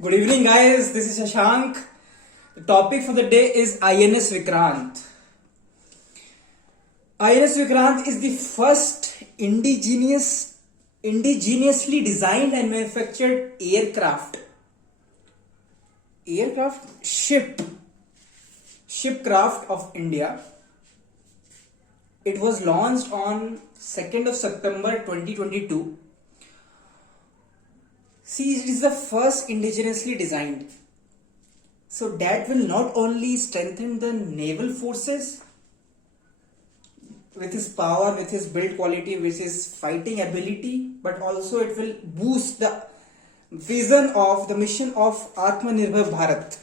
Good evening, guys. This is Shashank. The topic for the day is INS Vikrant. INS Vikrant is the first indigenously designed and manufactured shipcraft of India. It was launched on 2nd of September 2022. See, it is the first indigenously designed. So that will not only strengthen the naval forces with his power, with his build quality, with his fighting ability, but also it will boost the vision of the mission of Atmanirbhar Bharat.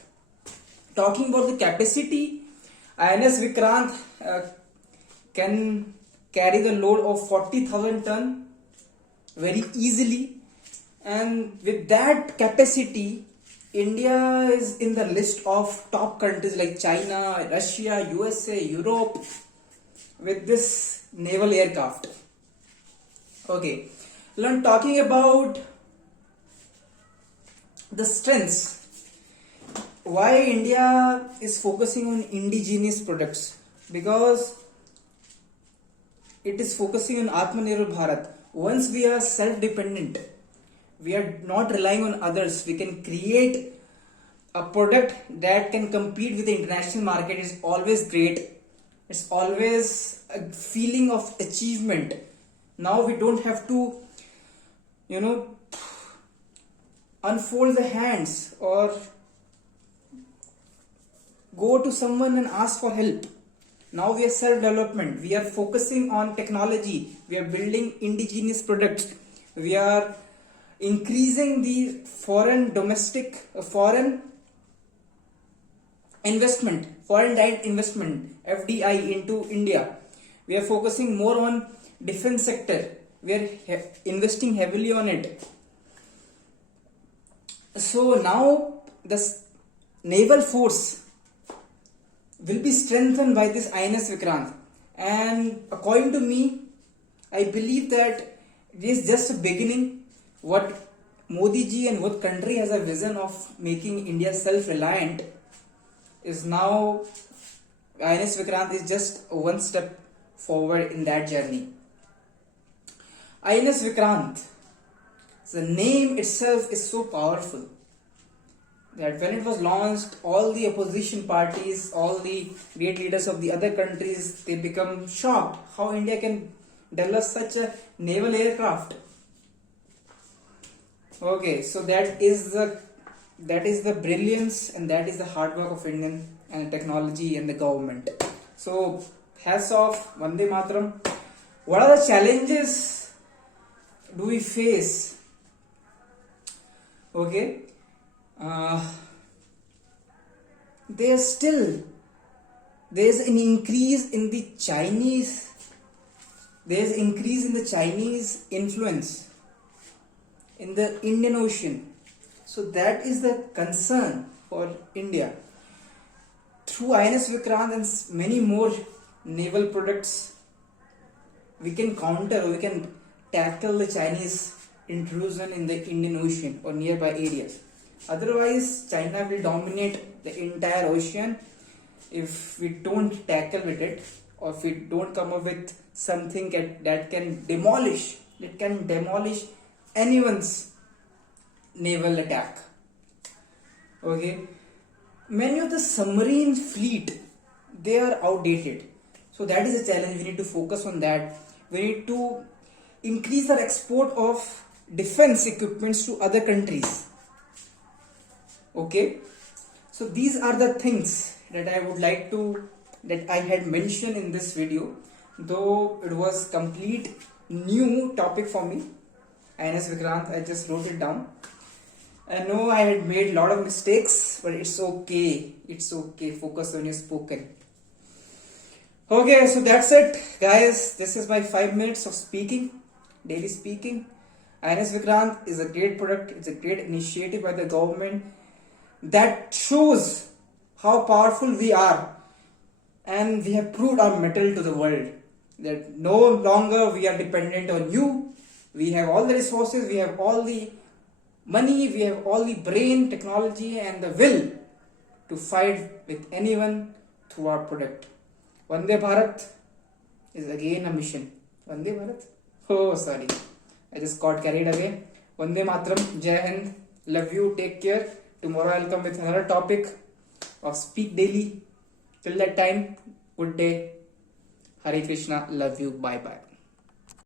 Talking about the capacity, INS Vikrant can carry the load of 40,000 ton very easily, and with that capacity India is in the list of top countries like China, Russia, USA, Europe with this naval aircraft. Okay, now talking about the strengths, why India is focusing on indigenous products, because it is focusing on Atmanirbhar Bharat. Once we are self-dependent, we are not relying on others, we can create a product that can compete with the international market. Is always great. It's always a feeling of achievement. Now we don't have to, unfold the hands or go to someone and ask for help. Now we are self-development. We are focusing on technology. We are building indigenous products. We are increasing the foreign direct investment FDI into India. We are focusing more on defense sector. We are investing heavily on it. So now the naval force will be strengthened by this INS Vikrant, and according to me, I believe that it is just a beginning. What Modi ji and what country has a vision of making India self-reliant is now INS Vikrant is just one step forward in that journey. INS Vikrant, the name itself is so powerful that when it was launched, all the opposition parties, all the great leaders of the other countries, they become shocked how India can develop such a naval aircraft. Okay, so that is the brilliance and that is the hard work of Indian and technology and the government. So hats off, Vande Mataram. What are the challenges do we face? Okay, there's an increase in the Chinese. There's increase in the Chinese influence in the Indian Ocean. So that is the concern for India. Through INS Vikrant and many more naval products, we can counter, we can tackle the Chinese intrusion in the Indian Ocean or nearby areas. Otherwise, China will dominate the entire ocean if we don't tackle with it, or if we don't come up with something that can demolish anyone's naval attack. Okay, many of the submarine fleet, they are outdated, so that is a challenge. We need to focus on that. We need to increase our export of defense equipments to other countries. Okay, so these are the things that I had mentioned in this video, though it was complete new topic for me. INS Vikrant, I just wrote it down. I know I had made a lot of mistakes, but it's okay. It's okay. Focus on your spoken. Okay, so that's it, guys. This is my 5 minutes of speaking, daily speaking. INS Vikrant is a great product. It's a great initiative by the government that shows how powerful we are, and we have proved our mettle to the world that no longer we are dependent on you. We have all the resources, we have all the money, we have all the brain, technology, and the will to fight with anyone through our product. Vande Bharat is again a mission. Vande Bharat? Oh, sorry. I just got carried away. Vande Mataram. Jai Hind. Love you. Take care. Tomorrow I'll come with another topic of Speak Daily. Till that time, good day. Hare Krishna. Love you. Bye bye.